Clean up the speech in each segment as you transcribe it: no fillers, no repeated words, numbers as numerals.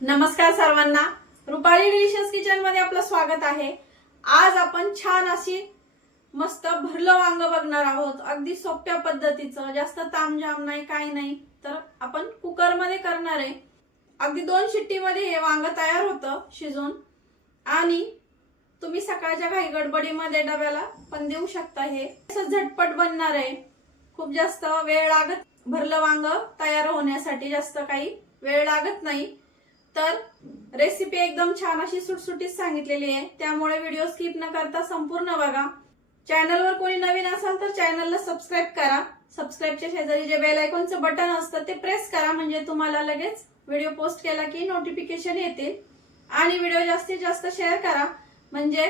नमस्कार सर्वांना, Rupali delicious kitchen मध्ये आपलं स्वागत आहे। आज आपण छान अशी मस्त भरलं वांग बघणार आहोत। अगदी सोप्या पद्धतीचं, जास्त तामझाम नाही, काही नाही। तर आपण कुकर मध्ये करणार आहे। अगदी 2 शिट्टीमध्ये हे वांग तयार होतं शिजून, आणि तुम्ही सकाळच्या घाई गडबडीमध्ये डब्याला पण देऊ शकता। हे असं झटपट बनणार आहे, खूप जास्त वेळ लागत, भरलं वांग तयार होण्यासाठी जास्त काही वेळ लागत नाही। तर रेसिपी एकदम छान अशी सुटसुटीत सांगितलेली आहे, त्यामुळे व्हिडिओ स्किप न करता संपूर्ण बघा। चॅनलवर कोणी नवीन असाल तर चॅनलला सबस्क्राइब करा। सबस्क्राइबच्या शेजारी जे बेल आयकॉनचं बटन असतं ते प्रेस करा, म्हणजे तुम्हाला लगेच व्हिडिओ पोस्ट केला की नोटिफिकेशन येतील। आणि व्हिडिओ जास्तीत जास्त शेअर करा, म्हणजे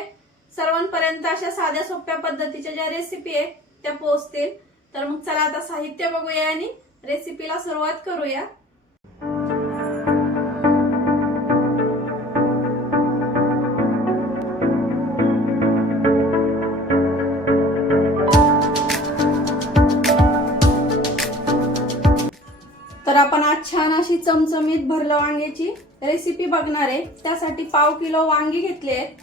सर्वांपर्यंत अशा साध्या सोप्या पद्धतीच्या ज्या रेसिपी आहेत त्या पोहोचतील। तर मग चला आता साहित्य बघूया आणि रेसिपीला सुरुवात करूया। तर आपण आज छान अशी चमचमीत भरलं वांग्याची रेसिपी बघणार आहे। त्यासाठी पाव किलो वांगी घेतली आहेत,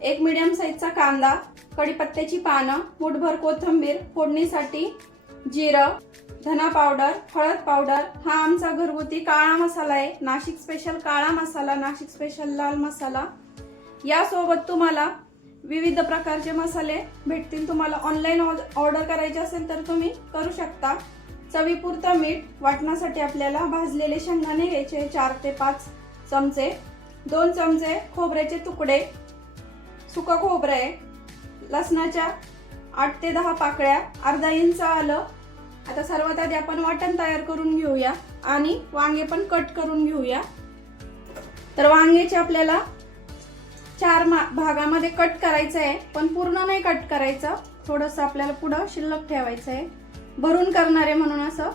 एक मीडियम साईजचा कांदा, कढीपत्त्याची पानं, मुठभर कोथिंबीर, फोडणीसाठी जिरं, धना पावडर, हळद पावडर, हा आमचा घरगुती काळा मसाला आहे, नाशिक स्पेशल काळा मसाला, नाशिक स्पेशल लाल मसाला। यासोबत तुम्हाला विविध प्रकारचे मसाले भेटतील। तुम्हाला ऑनलाईन ऑर्डर करायचे असेल तर तुम्ही करू शकता। चवीपुरतं मीठ, वाटण्यासाठी आपल्याला भाजलेले शेंगदाणे घ्यायचे 4 ते 5 चमचे, 2 चमचे खोबऱ्याचे तुकडे, सुका खोबरं आहे, लसणाच्या 8 ते 10 पाकळ्या, अर्धा इंच आलं। आता सर्वात आधी आपण वाटण तयार करून घेऊया आणि वांगे पण कट करून घेऊया। तर वांग्याचे आपल्याला 4 भागामध्ये कट करायचं आहे, पण पूर्ण नाही कट करायचं, थोडंसं आपल्याला पुढं शिल्लक ठेवायचं आहे। भरून करणार आहे म्हणून असं,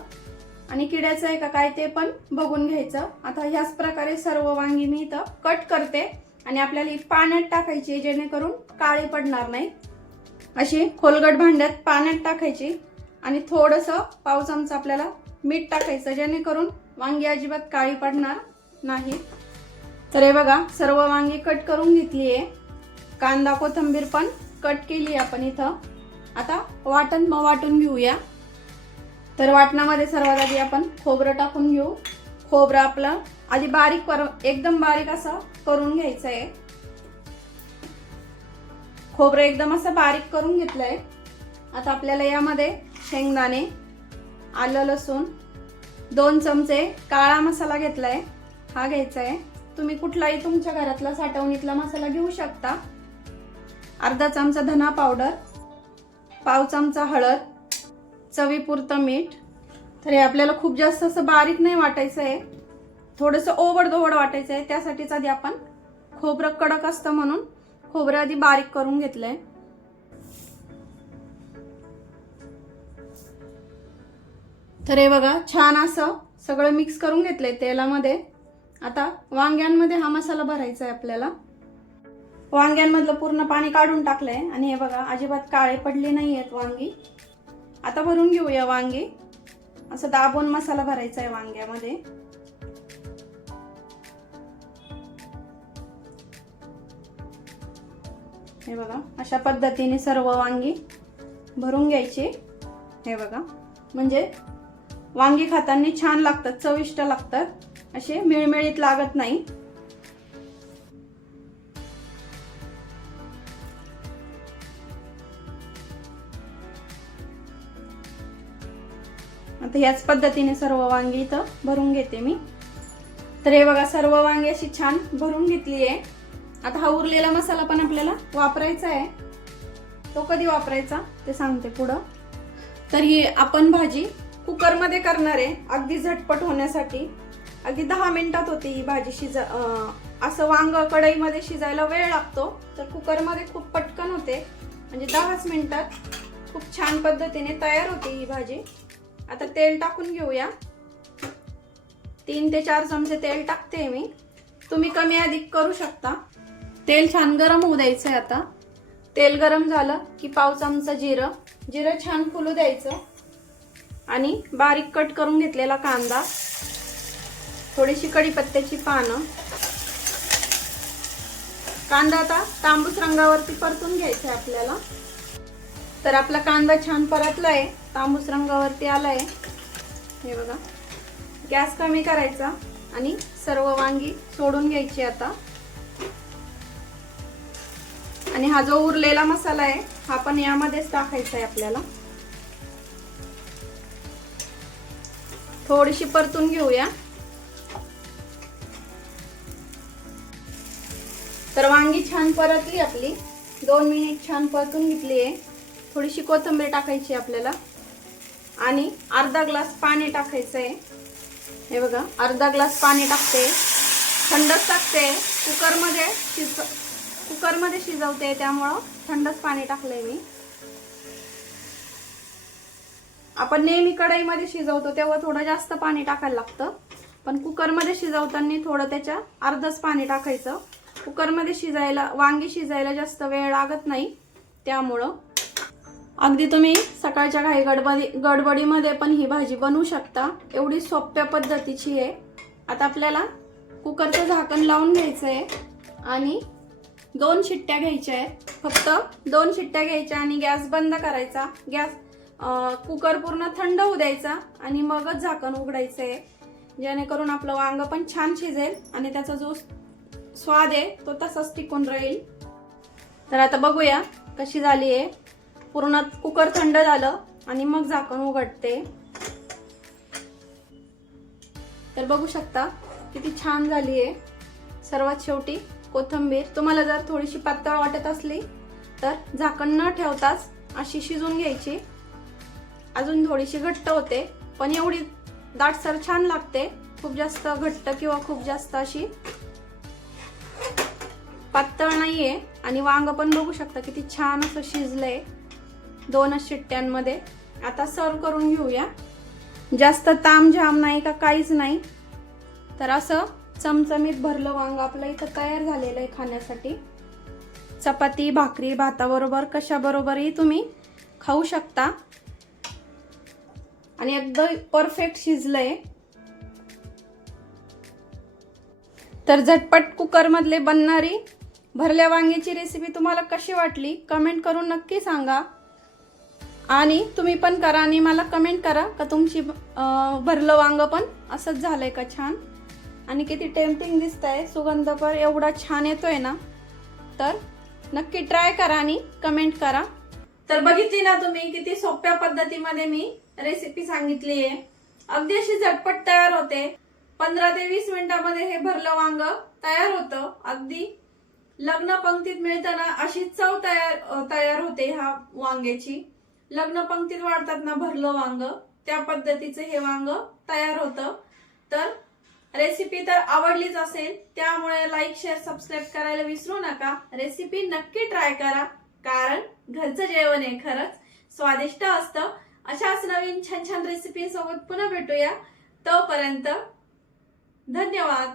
आणि किड्याचं आहे का काय ते पण बघून घ्यायचं। आता ह्याच प्रकारे सर्व वांगी मी इथं कट करते आणि आपल्याला पाण्यात टाकायची, जेणेकरून काळी पडणार नाही। अशी खोलगट भांड्यात पाण्यात टाकायची आणि थोडंसं पाव चमचा आपल्याला मीठ टाकायचं, जेणेकरून वांगी अजिबात काळी पडणार नाही। तर हे बघा, सर्व वांगी कट करून घेतली आहे, कांदा कोथिंबीर पण कट केली आपण इथं। आता वाटून घेऊया। तर वाटणामध्ये सर्वात आधी आपण खोबरं टाकून घेऊ। खोबरं आपलं आधी एकदम बारीक असं करून घ्यायचं आहे। खोबरं एकदम असं बारीक करून घेतलंय। आता आपल्याला यामध्ये शेंगदाणे, आलं लसूण, 2 चमचे काळा मसाला घेतलाय, हा घ्यायचा आहे। तुम्ही कुठलाही तुमच्या घरातला साठवणीतला मसाला घेऊ शकता। अर्धा चमचा धना पावडर, पाव चमचा हळद, चवीपुरतं मीठ। तर हे आपल्याला खूप जास्त असं बारीक नाही वाटायचं आहे, थोडंसं ओबडधोबड वाटायचं आहे। त्यासाठीच आधी आपण खोबरं कडक असतं म्हणून खोबरं आधी बारीक करून घेतलंय। तर हे बघा, छान असं सगळं मिक्स करून घेतलंय तेलामध्ये। आता वांग्यांमध्ये हा मसाला भरायचा आहे आपल्याला। वांग्यांमधलं पूर्ण पाणी काढून टाकलंय आणि हे बघा, अजिबात काळे पडले नाहीयेत वांगी। आता भरून घेऊया वांगी, असं दाबून मसाला भरायचा आहे वांग्यामध्ये। हे बघा, अशा पद्धतीने सर्व वांगी भरून घ्यायची। हे बघा, म्हणजे वांगी खाताना छान लागतात, चविष्ट लागतात, असे मिळमिळीत लागत नाही। आता याच पद्धतीने सर्व वांगी इथं भरून घेते मी। तर हे बघा, सर्व वांगी अशी छान भरून घेतली आहे। आता हा उरलेला मसाला पण आपल्याला वापरायचा आहे। तो कधी वापरायचा ते सांगते पुढं। तर ही आपण भाजी कुकर मध्ये करणार आहे, अगदी झटपट होण्यासाठी। अगदी 10 मिनिटात होती ही भाजी असं वांग कढईमध्ये शिजायला वेळ लागतो, तर कुकर मध्ये खूप पटकन होते, म्हणजे 10च मिनिटात खूप छान पद्धतीने तयार होते ही भाजी। आता तेल टाकून घेऊया, 3 ते 4 चमचे तेल टाकते मी, तुम्ही कमी अधिक करू शकता। तेल छान गरम होऊ द्यायचंय। आता तेल गरम झालं की पाव चमचा जिरं छान फुलू द्यायचं, आणि बारीक कट करून घेतलेला कांदा, थोडीशी कढीपत्त्याची पानं. कांदा आता तांबूस रंगावरती परतून घ्यायचा आहे आपल्याला. तर आपला कांदा छान परतलाय, तांबूस रंगावरती आलाय. हे बघा, गॅस कमी करायचा आणि सर्व वांगी सोडून घ्यायची आता. आणि हा जो उरलेला मसाला आहे हा पण यामध्येच टाकायचा आहे आपल्याला. थोडीशी परतून घेऊया. तर वांगी छान परतली आपली, 2 मिनिट छान परतून घेतली आहे. थोडीशी कोथिंबीर टाकायची आपल्याला आणि अर्धा ग्लास पाणी टाकायचं आहे. हे बघा, अर्धा ग्लास पाणी टाकते. थंडच टाकते. कुकरमध्ये शिजवते त्यामुळं थंडच पाणी टाकलंय मी. आपण नेहमी कढईमध्ये शिजवतो तेव्हा थोडं जास्त पाणी टाकायला लागतं, पण कुकरमध्ये शिजवताना थोडं त्याच्या अर्धच पाणी टाकायचं. कुकरमध्ये वांगी शिजायला जास्त वेळ लागत नाही, त्यामुळं अगदी तुम्ही सकाळच्या घाई गडबडीमध्ये पण ही भाजी बनवू शकता. एवढी सोप्या पद्धतीची आहे. आता आपल्याला कुकरचं झाकण लावून घ्यायचं आहे आणि 2 शिट्ट्या घ्यायच्या आहेत. फक्त 2 शिट्ट्या घ्यायच्या आणि गॅस बंद करायचा. कुकर पूर्ण थंड होऊ द्यायचा आणि मगच झाकण उघडायचं आहे, जेणेकरून आपलं वांग पण छान शिजेल आणि त्याचा जो स्वाद आहे तो तसाच टिकून राहील. तर आता बघूया कशी झाली आहे. पूर्ण कुकर थंड झालं आणि मग झाकण उघडते. तर बघू शकता किती छान झाली आहे. सर्वात शेवटी कोथिंबीर. तुम्हाला जर थोडीशी पातळ वाटत असली तर झाकण न ठेवताच अशी शिजून घ्यायची. अजून थोडीशी घट्ट होते, पण एवढी दाटसर छान लागते. खूप जास्त घट्ट किंवा खूप जास्त अशी पातळ नाहीये. आणि वांग पण बघू शकता किती छान असं शिजलंय 2 शिट्ट्यांमध्ये. आता सर्व करून घेऊया. जास्त तामझाम नाही का काहीच नाही. तर असं चमचमीत भरलं वांग आपलं इथं तयार झालेलं आहे खाण्यासाठी. चपाती, भाकरी, भाताबरोबर कशाबरोबरही तुम्ही खाऊ शकता. आणि एकदम परफेक्ट शिजलंय. तर झटपट कुकर मधले बनणारी भरल्या वांग्याची रेसिपी तुम्हाला कशी वाटली कमेंट करून नक्की सांगा. आणि तुम्ही पण करा आणि मला कमेंट करा का तुमची भरलं वांग पण असंच झालंय का छान. आणि किती टेम्पटिंग दिसतंय. सुगंध पण एवढा छान येतोय ना. तर नक्की ट्राय करा आणि कमेंट करा. तर बघितली ना तुम्ही किती सोप्या पद्धतीमध्ये मी रेसिपी सांगितली आहे. अगदी अशी झटपट तयार होते. 15 ते 20 मिनिटांमध्ये हे भरलं वांग तयार होतं. अगदी लग्न पंक्तीत मिळताना अशी चव तयार होते ह्या वांग्याची. लग्न पंक्तीत वाढतात ना भरलं वांग, त्या पद्धतीचं हे वांग तयार होतं. तर रेसिपी तर आवडलीच असेल, त्यामुळे लाईक, शेअर, सबस्क्राईब करायला विसरू नका. रेसिपी नक्की ट्राय करा, कारण घरचं जेवण आहे खरंच स्वादिष्ट असतं. अशाच नवीन छान छान रेसिपी सोबत पुन्हा भेटूया. तोपर्यंत धन्यवाद.